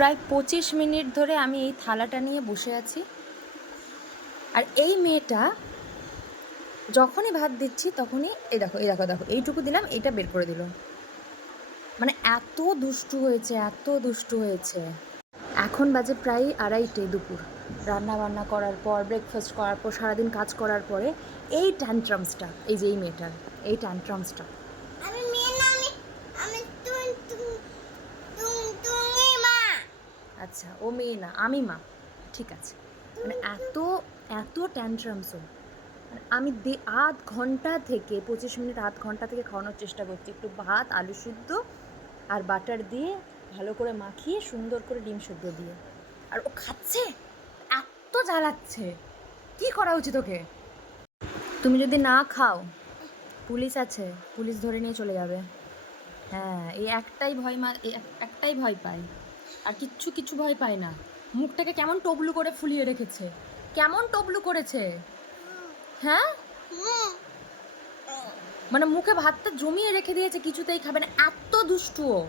প্রায় 25 মিনিট ধরে আমি এই থালাটা নিয়ে বসে আছি। আর এই মেয়েটা যখনই ভাত দিচ্ছি তখনই এই দেখো এইটুকু দিলাম, এইটা বের করে দিল। মানে এত দুষ্টু হয়েছে, এত দুষ্টু হয়েছে। এখন বাজে প্রায় 2:30 দুপুর। রান্না বান্না করার পর, ব্রেকফাস্ট করার পর, সারাদিন কাজ করার পরে এই ট্যান্ট্রামসটা, এই যে এই মেয়েটার এই ট্যান্ট্রামসটা। আমি মেয়ে না, আমি তুই তুই তুমি মা। আচ্ছা, ও মেয়ে না, আমি মা। ঠিক আছে। মানে এত এত ট্যান্ট্রামস ও। মানে আমি আধ ঘন্টা থেকে 25 মিনিট, আধ ঘন্টা থেকে খাওয়ানোর চেষ্টা করছি। একটু ভাত, আলু সিদ্ধ আর বাটার দিয়ে ভালো করে মাখিয়ে, সুন্দর করে ডিম সিদ্ধ দিয়ে। আর ও খাচ্ছে, এত জ্বালাচ্ছে। কি করা উচিত ওকে? তুমি যদি না খাও, পুলিশ আছে, পুলিশ ধরে নিয়ে চলে যাবে। হ্যাঁ, এই একটাই ভয়, এই একটাই ভয় পায়। আর কিচ্ছু কিছু ভয় পায় না। মুখটাকে কেমন টবলু করে ফুলিয়ে রেখেছে, কেমন টবলু করেছে। হ্যাঁ, হুম। মানে মুখে ভাতটা জমিয়ে রেখে দিয়েছে, কিছুতেই খাবে না, এত দুষ্টু ও।